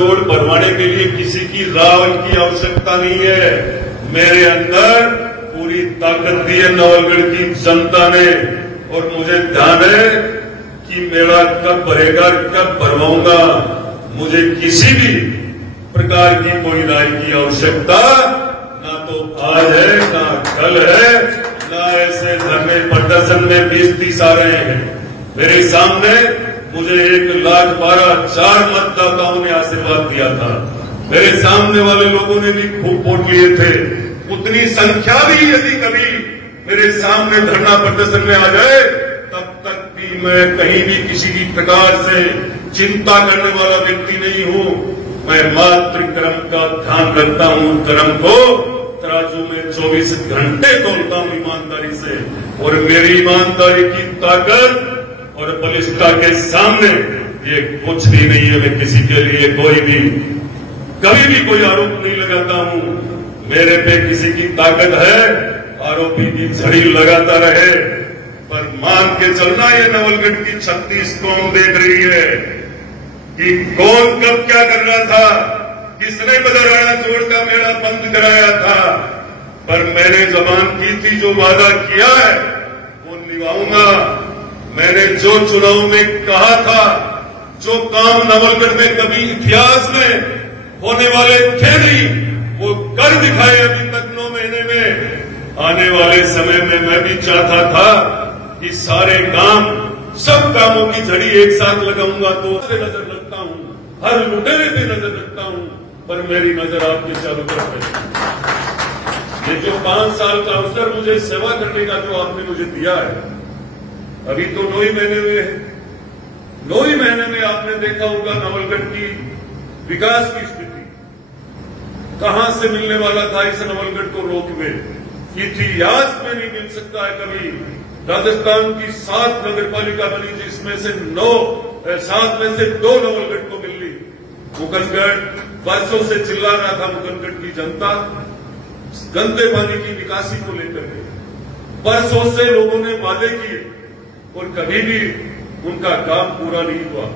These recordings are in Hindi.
जोड़ भरवाने के लिए किसी की रावण की आवश्यकता नहीं है। मेरे अंदर पूरी ताकत दी है नवलगढ़ की जनता ने, और मुझे ध्यान है कि मेला कब भरेगा, कब भरवाऊंगा। मुझे किसी भी प्रकार की कोई राय की आवश्यकता ना तो आज है, ना कल है, ना ऐसे धरने प्रदर्शन में 20-30 आ रहे हैं। मेरे सामने मुझे 1,12,004 मतदाताओं ने आशीर्वाद दिया था। मेरे सामने वाले लोगों ने भी खूब वोट लिए थे। उतनी संख्या भी यदि कभी मेरे सामने धरना प्रदर्शन में आ जाए, तब तक भी मैं कहीं भी किसी भी प्रकार से चिंता करने वाला व्यक्ति नहीं हूं। मैं मात्र कर्म का ध्यान रखता हूं। कर्म को तराजू में 24 घंटे तोलता हूं ईमानदारी से, और मेरी ईमानदारी की ताकत और बलिष्ठता के सामने ये कुछ भी नहीं है। मैं किसी के लिए कोई भी कभी भी कोई आरोप नहीं लगाता हूं। मेरे पे किसी की ताकत है, आरोपी की झड़ी लगाता रहे, पर मान के चलना ये नवलगढ़ की 36 कौम देख रही है कि कौन कब क्या कर रहा था, किसने बदराना जोड़ का मेला बंद कराया था। पर मैंने जबान की थी, जो वादा किया है वो निभाऊंगा। मैंने जो चुनाव में कहा था, जो काम नवलगढ़ में कभी इतिहास में होने वाले थे नहीं, वो कर दिखाए अभी तक 9 महीने में। आने वाले समय में मैं भी चाहता था कि सारे काम, सब कामों की झड़ी एक साथ लगाऊंगा। तो नजर रखता हूं, हर लुटेरे पे नजर रखता हूं, पर मेरी नजर आपके चारों तरफ है। ये जो 5 साल का अवसर मुझे सेवा करने का जो आपने मुझे दिया है, अभी तो 9 ही महीने में है। 9 ही महीने में आपने देखा होगा नवलगढ़ की विकास की स्थिति कहां से मिलने वाला था। इस नवलगढ़ को रोक में इतिहास में नहीं मिल सकता है कभी। राजस्थान की 7 नगरपालिका बनी, जिसमें से 7 में से 2 नवलगढ़ को मिल ली। मुकंदगढ़ वर्षों से चिल्ला रहा था, मुकंदगढ़ की जनता गंदे पानी की निकासी को लेकर के वर्षों से लोगों ने वादे किए, और कभी भी उनका काम पूरा नहीं हुआ।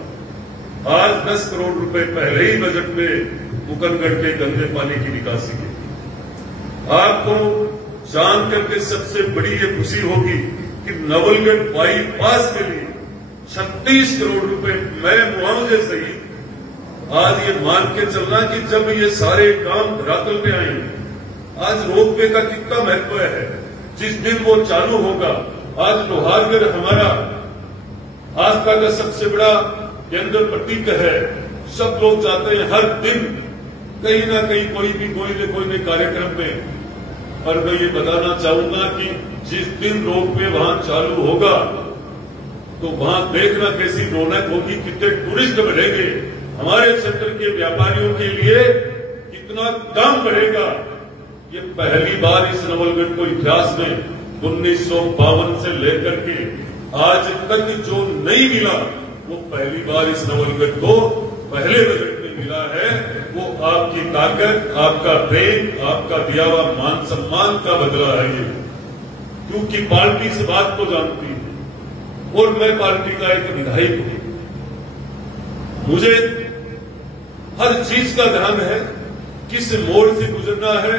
आज 10 करोड़ रुपए पहले ही बजट में मुकंदगढ़ के गंदे पानी की निकासी की। आपको जान करके सबसे बड़ी ये खुशी होगी कि नवलगढ़ बाईपास के लिए 36 करोड़ रुपए नए मुआवजे सहित आज ये मान के चलना कि जब ये सारे काम धरातल पे आएंगे, आज रोपवे का कितना महत्व है। जिस दिन वो चालू होगा, आज लोहारगढ़ हमारा आस्था का सबसे बड़ा केंद्र प्रतीक है। सब लोग चाहते हैं हर दिन कहीं ना कहीं कोई न कार्यक्रम में। और मैं ये बताना चाहूंगा कि जिस दिन रोपवे वहां चालू होगा, तो वहां देखना कैसी रौनक होगी, कितने टूरिस्ट बढ़ेंगे, हमारे क्षेत्र के व्यापारियों के लिए कितना काम बढ़ेगा। ये पहली बार इस नवलगढ़ को इतिहास में 1952 से लेकर के आज तक जो नहीं मिला, वो पहली बार इस नवलगढ़ को पहले बजट में मिला है। वो आपकी ताकत, आपका प्रेम, आपका दिया हुआ मान सम्मान का बदला है ये। क्योंकि पार्टी इस बात को जानती है, और मैं पार्टी का एक विधायक हूं। मुझे हर चीज का ध्यान है, किस मोड़ से गुजरना है,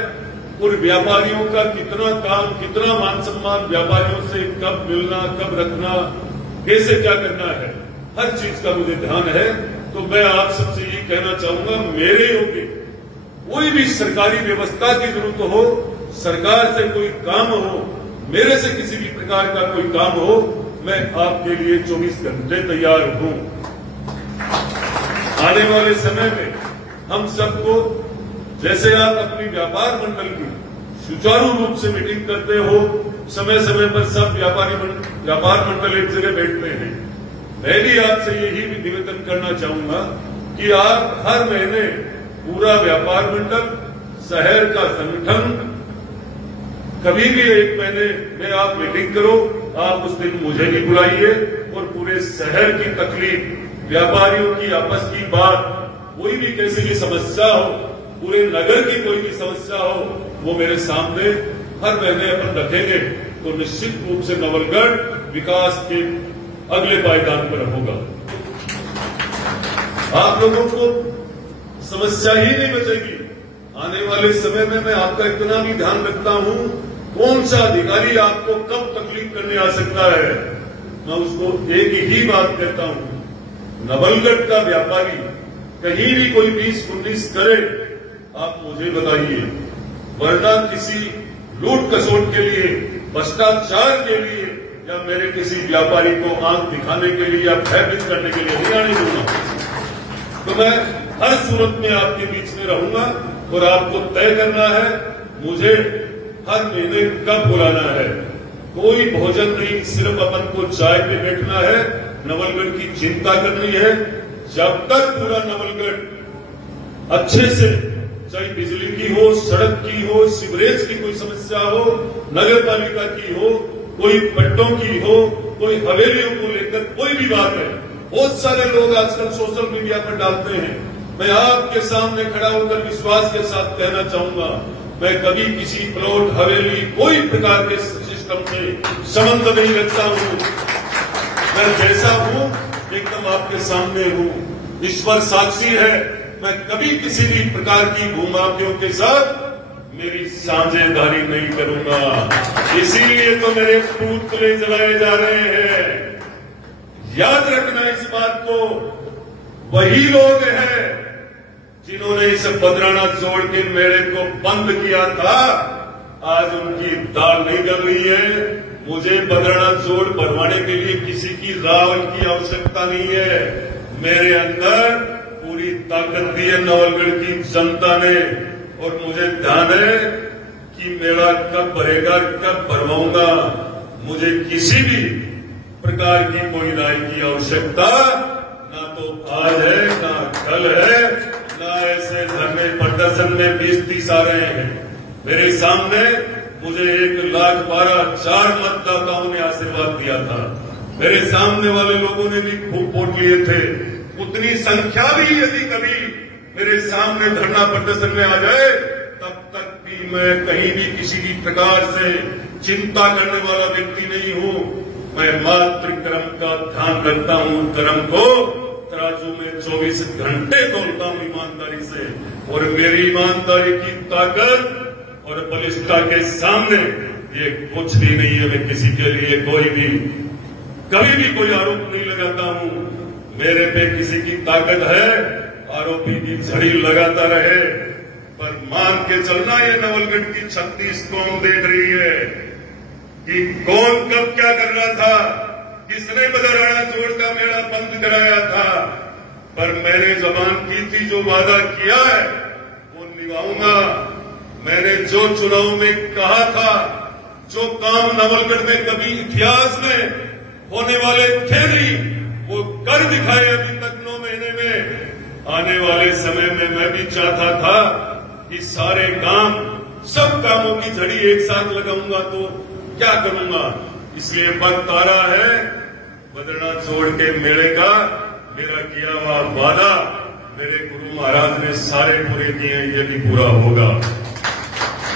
और व्यापारियों का कितना काम, कितना मान सम्मान, व्यापारियों से कब मिलना, कब रखना, कैसे क्या करना है, हर चीज का मुझे ध्यान है। तो मैं आप सबसे ये कहना चाहूंगा, मेरे होके कोई भी सरकारी व्यवस्था की जरूरत हो, सरकार से कोई काम हो, मेरे से किसी भी प्रकार का कोई काम हो, मैं आपके लिए 24 घंटे तैयार हूं। आने वाले समय में हम सबको, जैसे आप अपनी व्यापार मंडल की सुचारू रूप से मीटिंग करते हो, समय समय पर सब व्यापार मंडल एक जगह बैठते हैं, मैं भी आपसे यही भी निवेदन करना चाहूंगा कि आप हर महीने पूरा व्यापार मंडल, शहर का संगठन, कभी भी एक महीने में आप मीटिंग करो। आप उस दिन मुझे भी बुलाइए, और पूरे शहर की तकलीफ, व्यापारियों की आपस की बात, कोई भी कैसी भी समस्या हो, पूरे नगर की कोई भी समस्या हो, वो मेरे सामने हर महीने अपन रखेंगे। तो निश्चित रूप से नवलगढ़ विकास के अगले पायदान पर होगा। आप लोगों को समस्या ही नहीं बचेगी। आने वाले समय में मैं आपका इतना भी ध्यान रखता हूं, कौन सा अधिकारी आपको कब तकलीफ करने आ सकता है, मैं उसको एक ही बात कहता हूं, नवलगढ़ का व्यापारी कहीं भी कोई 20-19 करे, आप मुझे बताइए, वरना किसी लूट खसोट के लिए, भ्रष्टाचार के लिए या मेरे किसी व्यापारी को आंख दिखाने के लिए या भयभीत करने के लिए नहीं आने दूंगा। तो मैं हर सूरत में आपके बीच में रहूंगा और आपको तय करना है मुझे हर महीने कब बुलाना है। कोई भोजन नहीं, सिर्फ अपन को चाय पे बैठना है, नवलगढ़ की चिंता करनी है। जब तक पूरा नवलगढ़ अच्छे से, चाहे बिजली की हो, सड़क की हो, सीवरेज की कोई समस्या हो, नगर पालिका की हो, कोई पट्टों की हो, कोई हवेलियों को लेकर कोई भी बात है, बहुत सारे लोग आजकल सोशल मीडिया पर डालते हैं। मैं आपके सामने खड़ा होकर विश्वास के साथ कहना चाहूंगा, मैं कभी किसी प्लॉट, हवेली, कोई प्रकार के सिस्टम से संबंध नहीं रखता हूं। मैं जैसा हूं एकदम आपके सामने हूं। ईश्वर साक्षी है, मैं कभी किसी भी प्रकार की भूमाफियों के साथ मेरी साझेदारी नहीं करूंगा। इसीलिए तो मेरे पुतले जलाए जा रहे हैं। याद रखना इस बात को, वही लोग हैं जिन्होंने इस बदराना जोड़ के मेले को बंद किया था, आज उनकी दाल नहीं गल रही है। मुझे बदराना जोड़ भरवाने के लिए किसी की रावण की आवश्यकता नहीं है। मेरे अंदर पूरी ताकत दी है नवलगढ़ की जनता ने, और मुझे ध्यान है कि मेला कब भरेगा, कब भरवाऊंगा। मुझे किसी भी प्रकार की कोई राय की आवश्यकता ना तो आज है, ना कल है, ना ऐसे धरने प्रदर्शन में 20-30 आ रहे हैं। मेरे सामने मुझे 1,12,000 मतदाताओं ने आशीर्वाद दिया था। मेरे सामने वाले लोगों ने भी खूब वोट लिए थे। उतनी संख्या भी यदि कभी मेरे सामने धरना प्रदर्शन में आ जाए, तब तक भी मैं कहीं भी किसी भी प्रकार से चिंता करने वाला व्यक्ति नहीं हूं। मैं मात्र कर्म का ध्यान रखता हूं। कर्म को तराजू में 24 घंटे तोलता हूं ईमानदारी से, और मेरी ईमानदारी की ताकत और बलिष्ठता के सामने ये कुछ भी नहीं है। मैं किसी के लिए कोई भी कभी भी कोई आरोप नहीं लगाता हूं। मेरे पे किसी की ताकत है, आरोपी की झड़ी लगाता रहे, पर मान के चलना ये नवलगढ़ की 36 कौम देख रही है कि कौन कब क्या कर रहा था, किसने बदराना जोड़ का मेला बंद कराया था। पर मैंने जबान की थी, जो वादा किया है वो निभाऊंगा। मैंने जो चुनाव में कहा था, जो काम नवलगढ़ में कभी इतिहास में होने वाले थे नहीं, वो कर दिखाए अभी तक 9 महीने में। आने वाले समय में मैं भी चाहता था कि सारे काम, सब कामों की झड़ी एक साथ लगाऊंगा तो क्या करूंगा। इसलिए वक्त आ रहा है, बदराना जोड़ के मेले का मेरा किया हुआ वादा मेरे गुरु महाराज ने सारे पूरे किए, ये भी पूरा होगा।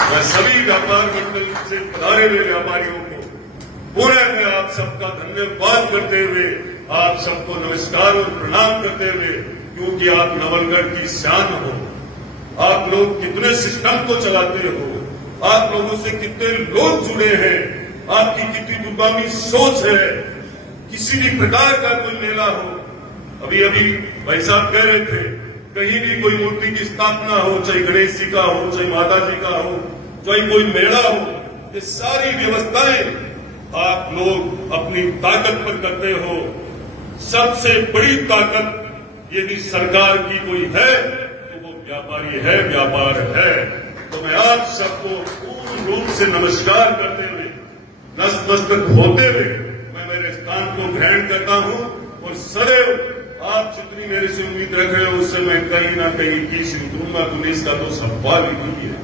मैं सभी व्यापार मंडल से पधारे हुए व्यापारियों को पूरे में आप सबका धन्यवाद करते हुए, आप सबको नमस्कार और प्रणाम करते हुए, क्योंकि आप नवलगढ़ की शान हो। आप लोग कितने सिस्टम को चलाते हो, आप लोगों से कितने लोग जुड़े हैं, आपकी कितनी दुर्गामी सोच है। किसी भी प्रकार का कोई मेला हो, अभी अभी भाई साहब कह रहे थे, कहीं भी कोई मूर्ति की स्थापना हो, चाहे गणेश जी का हो, चाहे माता जी का हो, चाहे कोई मेला हो, ये सारी व्यवस्थाएं आप लोग अपनी ताकत पर करते हो। सबसे बड़ी ताकत यदि सरकार की कोई है तो वो व्यापारी है, व्यापार है। तो मैं आप सबको पूर्ण रूप से नमस्कार करते हुए, नतमस्तक होते हुए मैं मेरे स्थान को ग्रहण करता हूं, और सदैव आप जितनी मेरे से उम्मीद रख रहे हो उससे मैं कहीं ना कहीं पीछे उतरूंगा। तो इसका तो सवाल ही नहीं है।